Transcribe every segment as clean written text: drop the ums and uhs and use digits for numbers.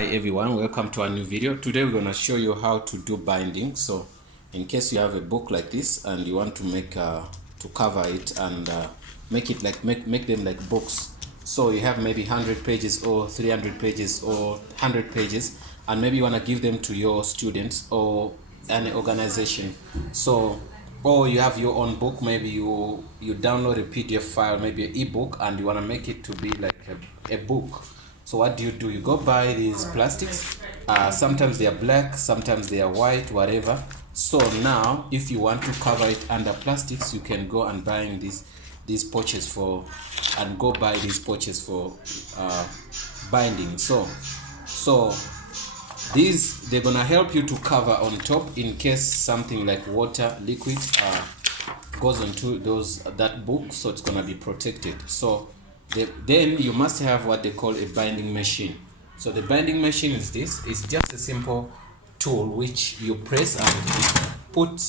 Hi everyone, welcome to a new video. Today we're going to show you how to do binding. So in case you have a book like this and you want to make to cover it and make it like make them like books, so you have maybe 100 pages or 300 pages or 100 pages, and maybe you want to give them to your students or an organization. So, or you have your own book, maybe you download a PDF file, maybe an ebook, and you want to make it to be like a book. So what do? You go buy these plastics. Sometimes they are black, sometimes they are white, whatever. So now if you want to cover it under plastics, you can go and buy these pouches for, and go buy these pouches for binding. So these, they're gonna help you to cover on top in case something like water, liquid goes onto that book, so it's gonna be protected. So then you must have what they call a binding machine. So the binding machine is this. It's just a simple tool which you press and it put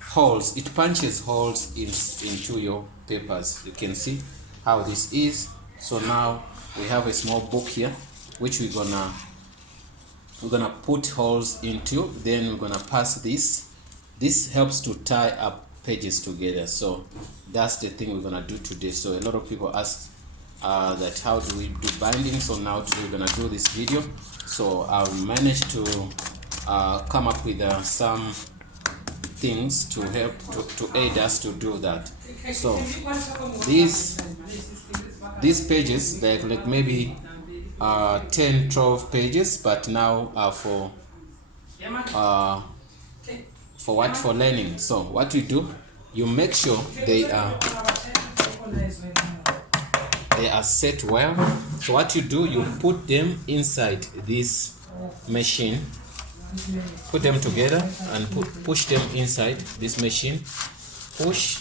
holes. It punches holes into your papers. You can see how this is. So now we have a small book here which we're gonna put holes into. Then we're gonna pass this. This helps to tie up pages together. So that's the thing we're gonna do today. So a lot of people ask that how do we do binding. So now today we're gonna do this video. So I've managed to come up with some things to help to aid us to do that. So these pages, they're like maybe 10-12 pages, but now for learning. So what we do, you make sure they are set well. So what you do, you put them inside this machine, put them together and push them inside this machine, push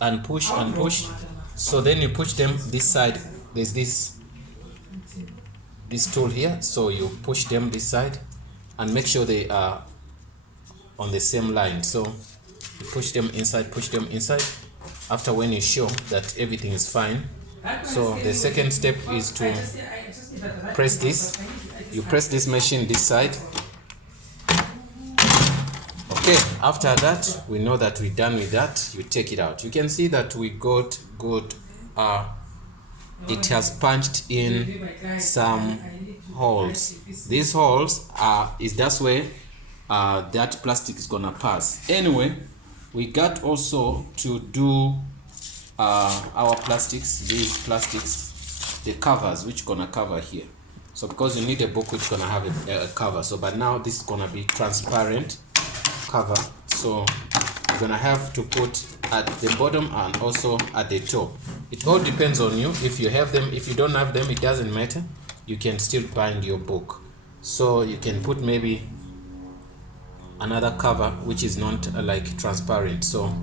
and push and push. So then you push them this side. There's this tool here, so you push them this side and make sure they are on the same line. So you push them inside. After, when you show that everything is fine, so the second step is to press this. You press this machine this side. Okay, after that, we know that we're done with that. You take it out. You can see that we got good, it has punched in some holes. These holes is that's where that plastic is gonna pass. Anyway, we got also to do our plastics, these plastics, the covers which gonna cover here. So because you need a book which gonna have a cover, so but now this is gonna be transparent cover. So you're gonna have to put at the bottom and also at the top. It all depends on you. If you have them, if you don't have them, it doesn't matter. You can still bind your book. So you can put maybe another cover which is not like transparent. So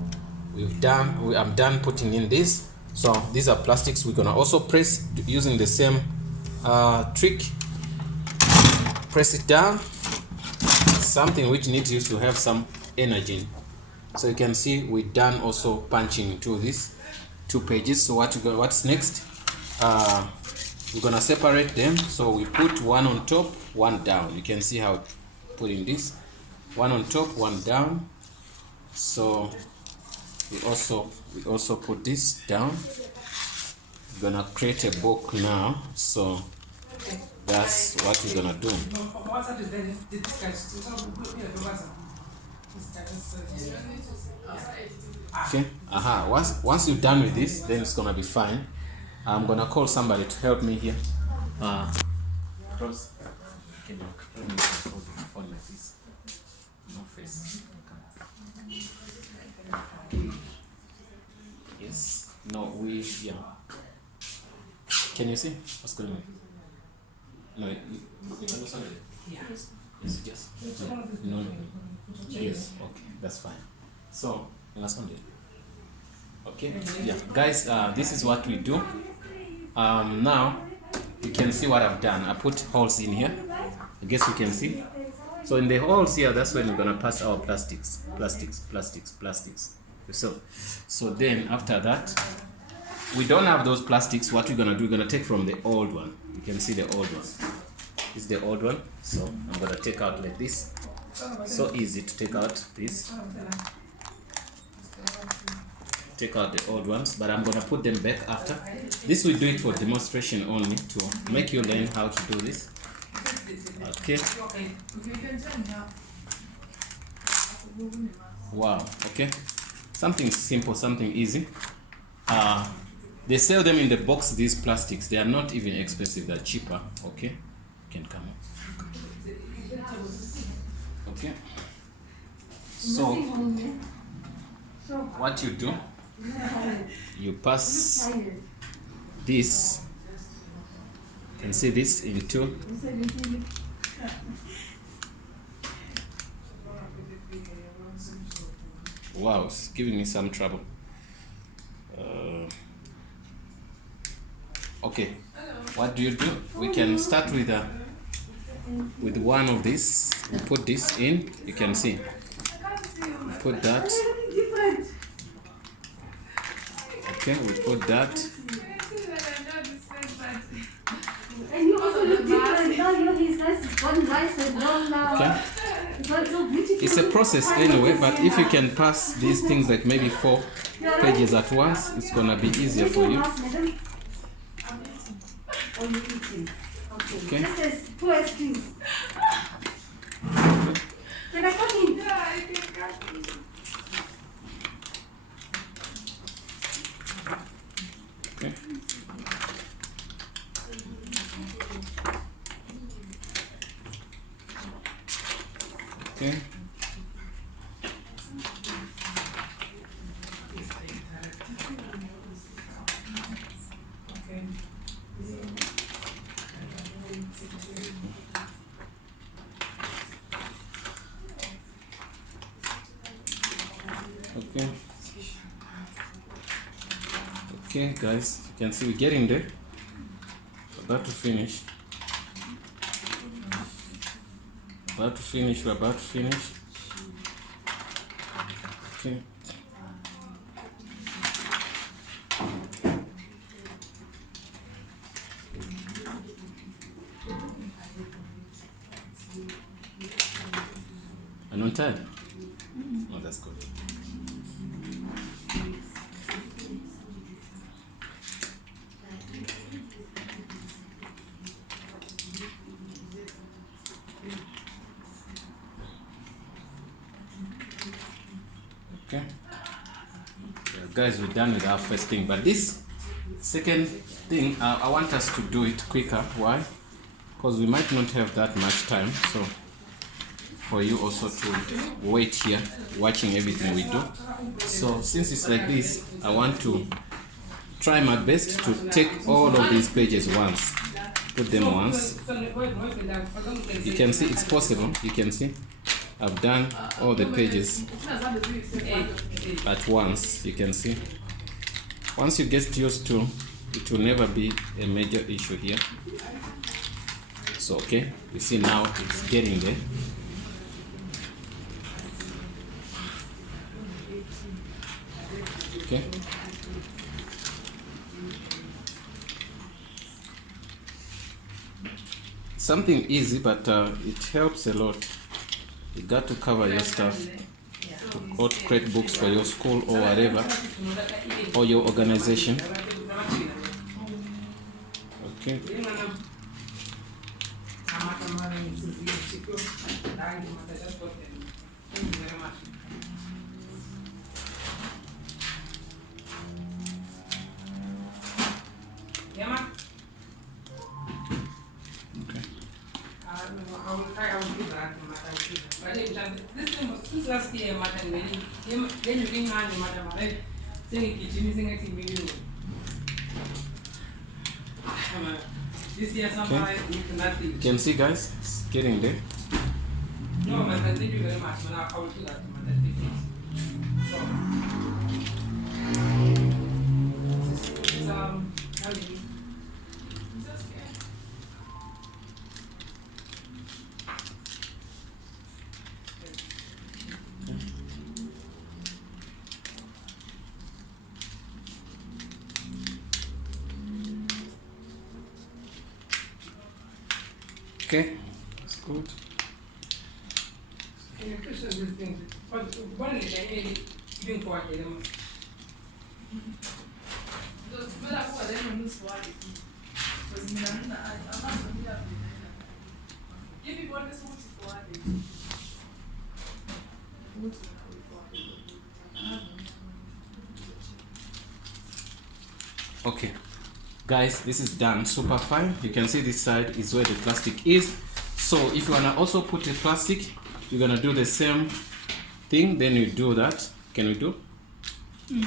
I'm done putting in this. So these are plastics. We're gonna also press using the same trick. Press it down. Something which needs you to have some energy. So you can see we're done also punching to these 2 pages. So what's next? We're gonna separate them. So we put one on top, one down. You can see how putting this, one on top, one down. So we also put this down. We're gonna create a book now. So that's what we're gonna do. Okay. Once you're done with this, then it's gonna be fine. I'm gonna call somebody to help me here. Cross. Can you help me hold the phone like this? No face. Yes. No, yeah. Can you see what's going on? No, you understand it? Yes. Yes, yes. No. Yes. Okay, that's fine. So, you understand it? Okay. Yeah, guys. This is what we do. Now you can see what I've done. I put holes in here. I guess you can see. So in the holes here, that's when we're gonna pass our plastics. So then after that, we don't have those plastics. What we're gonna do, we're gonna take from the old one. You can see the old one. This is the old one, so I'm gonna take out like this. So easy to take out this. Take out the old ones, but I'm gonna put them back after. This we do it for demonstration only to make you learn how to do this. Okay. Wow. Okay. Something simple, something easy. They sell them in the box. These plastics, they are not even expensive. They're cheaper. Okay. You can come up. Okay. So what you do, you pass this, you can see this into wow, it's giving me some trouble. Okay, what do? We can start with one of these. We put this in, you can see. Put that. Okay, we put that. Okay. It's a process anyway, but if you can pass these things like maybe 4 pages at once, it's gonna be easier for you. Okay. Okay. Okay. Okay. Okay, guys, you can see we're getting there. We're about to finish. We're about to finish. Okay. And on time? Oh, that's good. Okay. Yeah, guys, we're done with our first thing, but this second thing, I want us to do it quicker. Why? Because we might not have that much time, so for you also to wait here watching everything we do. So since it's like this, I want to try my best to take all of these pages once, put them once. You can see it's possible. You can see I've done all the pages at once. You can see once you get used to it, will never be a major issue here. So okay, you see now it's getting there. Okay. Something easy, but it helps a lot. You got to cover your stuff, or to create books for your school or whatever, or your organization. Okay. Last year, then you can hand this year, somebody you can see, guys, it's getting there. No, man, thank you very much. Man, I will do that. Okay, it's good. Okay, guys, this is done super fine. You can see this side is where the plastic is. So if you wanna also put a plastic, you're gonna do the same thing. Then you do that. Can we do?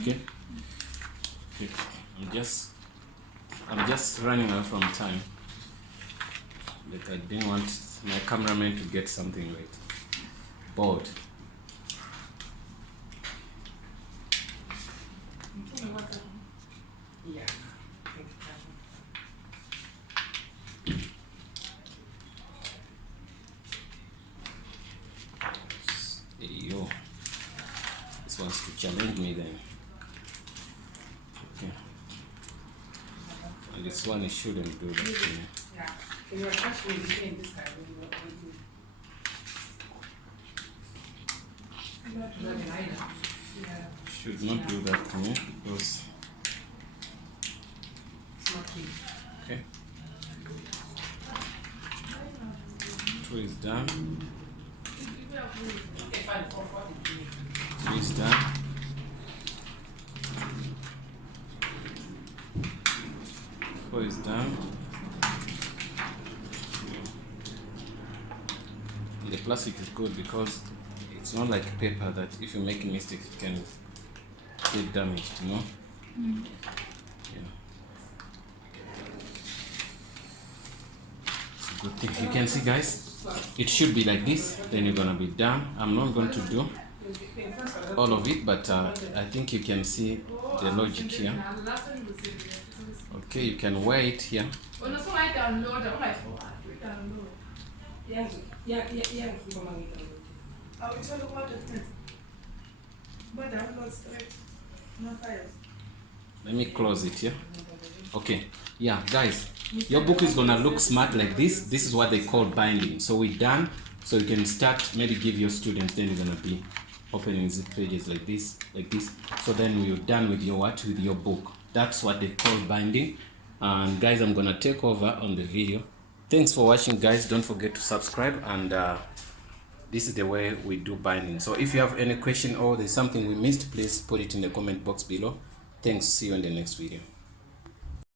Okay. Okay. I'm just running out from time. Like I didn't want my cameraman to get something late. Bored. Yeah. Hey, yo. This wants to challenge me then. Okay. And this one, it shouldn't do that thing. Yeah. When you're actually doing this kind of yeah. Should not do that to me because It's not clean. okay. Two is done. Okay, fine. 440. Three is done. Four is done. And the plastic is good because it's not like paper that if you make a mistake it can get damaged, you know? Yeah. It's a good thing. You can see, guys, it should be like this, then you're gonna be done. I'm not going to do all of it, but I think you can see the logic here. Okay, you can wear it here. Let me close it here. Okay, yeah, guys, your book is gonna look smart like this. This is what they call binding. So we're done. So you can start, maybe give your students, then you're gonna be opening zip pages like this. So then we're done with your what? With your book. That's what they call binding. And guys, I'm gonna take over on the video. Thanks for watching, guys. Don't forget to subscribe, and this is the way we do binding. So if you have any question or there's something we missed, please put it in the comment box below. Thanks. See you in the next video.